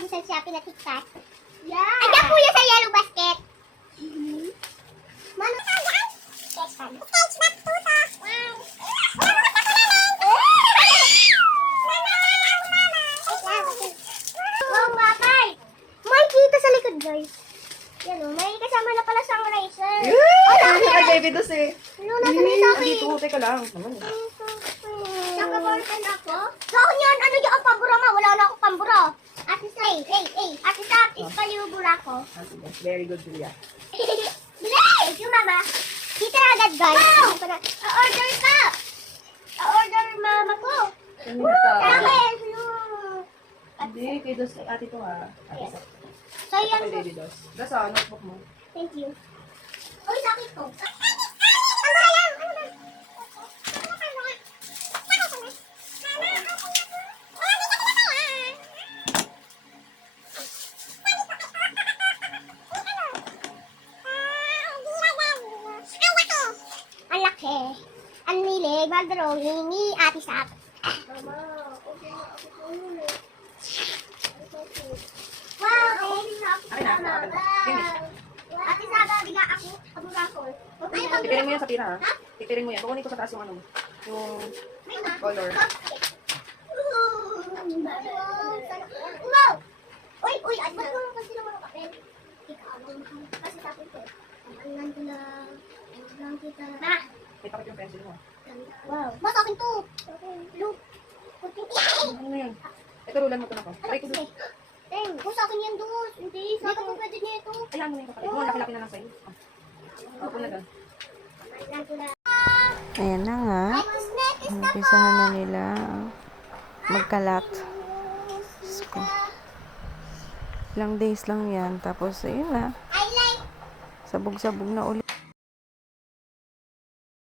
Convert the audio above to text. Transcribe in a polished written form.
ako sa Shopee na TikTok. Yeah. Andiyan po yan sa yellow basket. Mano ka dyan? Sketchpad. Sketchpad tuto. Wow. Wow, mapay. May kita sa likod, guys. Yan o, may kasama na pala siyang eraser. Ano ka, baby, dos eh. Ano, nasa na sa akin? Dito, teka lang. Naman. Saka ballpen ako? Saan yan? Ano yung ang pambura ma? Wala na akong pambura. Ate Sa, Ate Sa, ispalibura ko. Very good, Julia. Thank you, mama. Dito na agad, guys. A-order ka. A-order mama ko. Ano ito? Akin. Hindi, kay dos, kay ate to ha. Ate Yes. sa. So, yan. Kay baby dos. Das ah, notebook mo. Thank you. Uy, sakit ko. Pambura lang. Ano ba? Ang laki. Ang nilig mag-drawing ni Ate Sap. Wow, Akin na, akin na. Finish. Ate Sap, biga ako. Abura-ko. Tipirin mo yan sa tira ha. Tipirin mo yan. Kukunin ko sa taas yung ano. Yung color. Wow! Uy, at ba't mo kasi naman ang papel? Ikaw, kasi tapos ko. Ang ko lang kita. Ma! May takip yung pencil mo. Wow. Mas akin to. Look. Ano na yan? Ito, rulan mo ito na ko. Try ko doon. Teng, sa akin yan doon. Hindi, sa akin po pwede niya ito. Ayan mo na yung kapalit. Mo, laki-laki na lang sa'yo. Ako na doon. Ayan na nga. Umpisahan na nila magkalat. Diyos ko. Ilang days lang yan. Tapos, ayun na. I like Sabog-sabog na ulit.